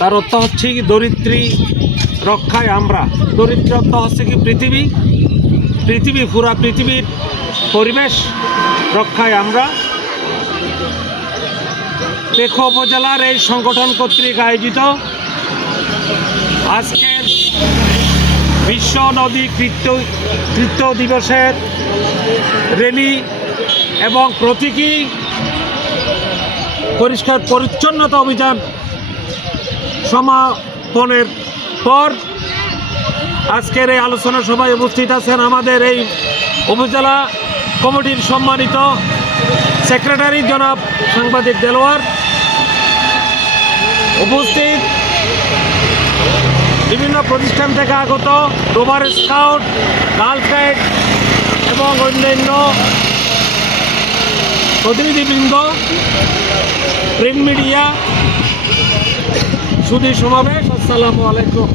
তার অর্থ হচ্ছে কি দরিদ্রী রক্ষায় আমরা। দরিদ্র অর্থ হচ্ছে কি পৃথিবী পৃথিবী পুরা পৃথিবীর পরিবেশ রক্ষায় আমরা। পেখো উপজেলার এই সংগঠন কর্তৃক আয়োজিত আজকের বিশ্ব নদী কৃত্য কৃত্য দিবসের র্যালি এবং প্রতীকী, পরিষ্কার পরিচ্ছন্নতা অভিযান সমাপনের পর আজকের এই আলোচনা সভায় উপস্থিত আছেন আমাদের এই উপজেলা কমিটির সম্মানিত সেক্রেটারি জনাব সাংবাদিক দেলোয়ার। উপস্থিত বিভিন্ন প্রতিষ্ঠান থেকে আগত রোভার স্কাউট গার্ল এবং অন্যান্য প্রতিনিধিবৃন্দ, প্রিন্ট মিডিয়া সুদী সমাবেশ, আসসালামু আলাইকুম।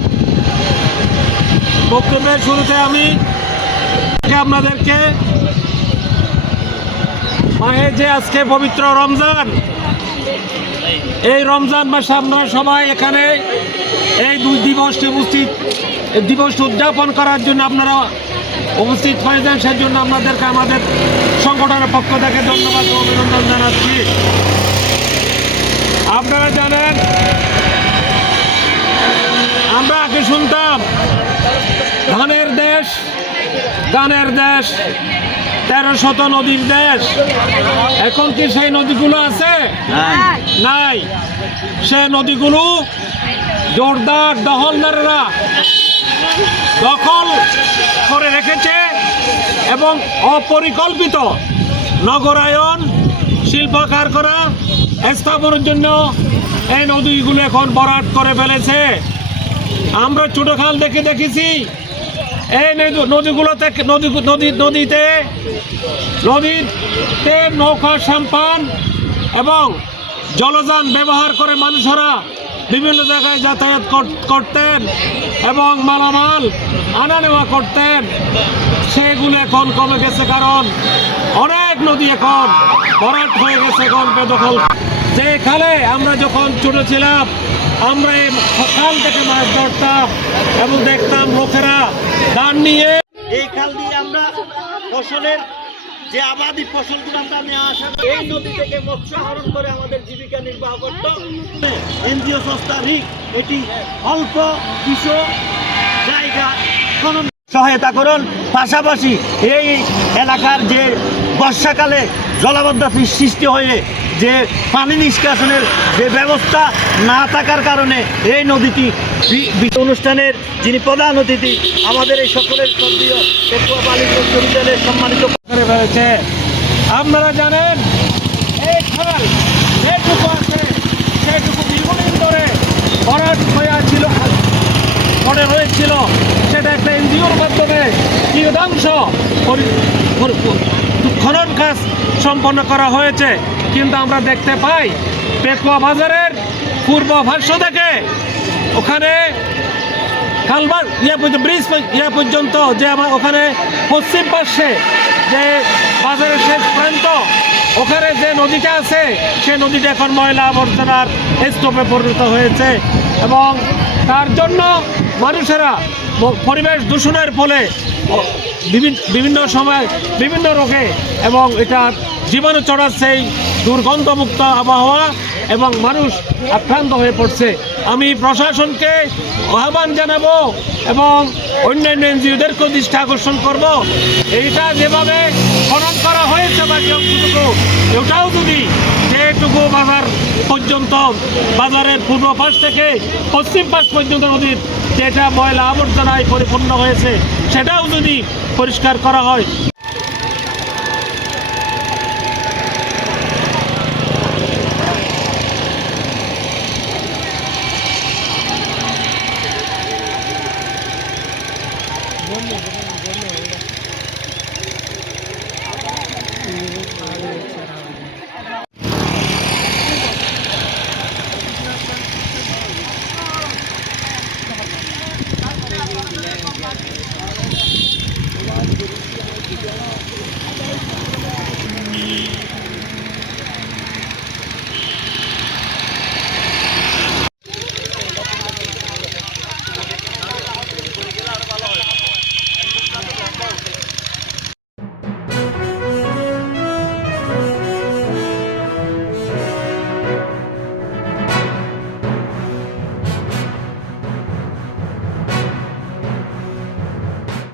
বক্তব্যের শুরুতে আমি আপনাদেরকে মাহে যে আজকে পবিত্র রমজান, এই রমজান মাসে আমরা সবাই এখানে এই দুই দিবসটি উপস্থিত, এই দিবসটি উদযাপন করার জন্য আপনারা উপস্থিত হয়েছেন, সেজন্য আপনাদেরকে আমাদের সংগঠনের পক্ষ থেকে ধন্যবাদ অভিনন্দন জানাচ্ছি। আপনারা জানেন আমরা শুনতাম, ধানের দেশ গানের দেশ, তেরো শত নদীর দেশ। এখন কি সেই নদীগুলো আছে? নাই। সে নদীগুলো জোরদার দখলদাররা দখল করে রেখেছে এবং অপরিকল্পিত নগরায়ন শিল্প কারখানা স্থাপনের জন্য এই নদীগুলো এখন বরাট করে ফেলেছে। আমরা ছোট খাল দেখে দেখেছি। এই নদী- নদীগুলোতে, নদী নদী, নদীতে নদীতে নৌকা সাম্পান এবং জলযান ব্যবহার করে মানুষেরা বিভিন্ন জায়গায় যাতায়াত কর- করতেন এবং মালামাল আনা নেওয়া করতেন। সেগুলো এখন কমে গেছে কারণ অনেক নদী এখন ভরাট হয়ে গেছে এখন বেদখল যে আমরা যখন ছোট ছিলাম, আমরা এই খাল থেকে মাছ ধরতাম এবং দেখতাম লোকেরা দান নিয়ে। এই খাল দিয়ে আমরা ফসলের যে আবাদি ফসলগুলো আমরা নিয়ে আসা এই নদী থেকে মৎস্য আহরণ করে আমাদের জীবিকা নির্বাহ করত। এনজিও সংস্থা রিক, এটি অল্প কিছু জায়গা সহায়তা করুন। পাশাপাশি এই এলাকার যে বর্ষাকালে জলাবদ্ধতা সৃষ্টি হয়ে যে পানি নিষ্কাশনের যে ব্যবস্থা না থাকার কারণে এই নদীটি অনুষ্ঠানের যিনি প্রধান অতিথি, আমাদের এই সকলের সম্মানিত করে ফেলেছে আপনারা জানেন, এই খাল যেটুকু আছে, সেটুকু দীর্ঘদিন ধরে ভরাট হয়ে ছিল পড়ে রয়েছিল সেটা একটা এনজিওর মাধ্যমে কিয়দাংশ খনন কাজ সম্পন্ন করা হয়েছে। কিন্তু আমরা দেখতে পাই পেকুয়া বাজারের পূর্ব ভাষ্য থেকে ওখানে কালবার ইয়া পর্যন্ত, ব্রিজ ইয়া পর্যন্ত যে আমার ওখানে পশ্চিম পাশে যে বাজারের শেষ প্রান্ত, ওখানে যে নদীটা আছে সে নদীটা এখন ময়লা আবর্জনার স্তূপে পরিণত হয়েছে এবং তার জন্য মানুষেরা পরিবেশ দূষণের ফলে বিভিন্ন সময় বিভিন্ন রোগে এবং এটা জীবাণু ছড়াচ্ছে এই দুর্গন্ধমুক্ত আবহাওয়া এবং মানুষ আক্রান্ত হয়ে পড়ছে। আমি প্রশাসনকে আহ্বান জানাব এবং অন্যান্য এনজিওদেরকেও দৃষ্টি আকর্ষণ করব। এইটা যেভাবে খনন করা হয়েছে বাকি অংশটুকু, ওটাও যদি যেটুকু বাজার পর্যন্ত, বাজারের পূর্ব পাশ থেকে পশ্চিম পাশ পর্যন্ত নদীর যেটা ময়লা আবর্জনায় পরিপূর্ণ হয়েছে, সেটাও যদি পরিষ্কার করা হয়।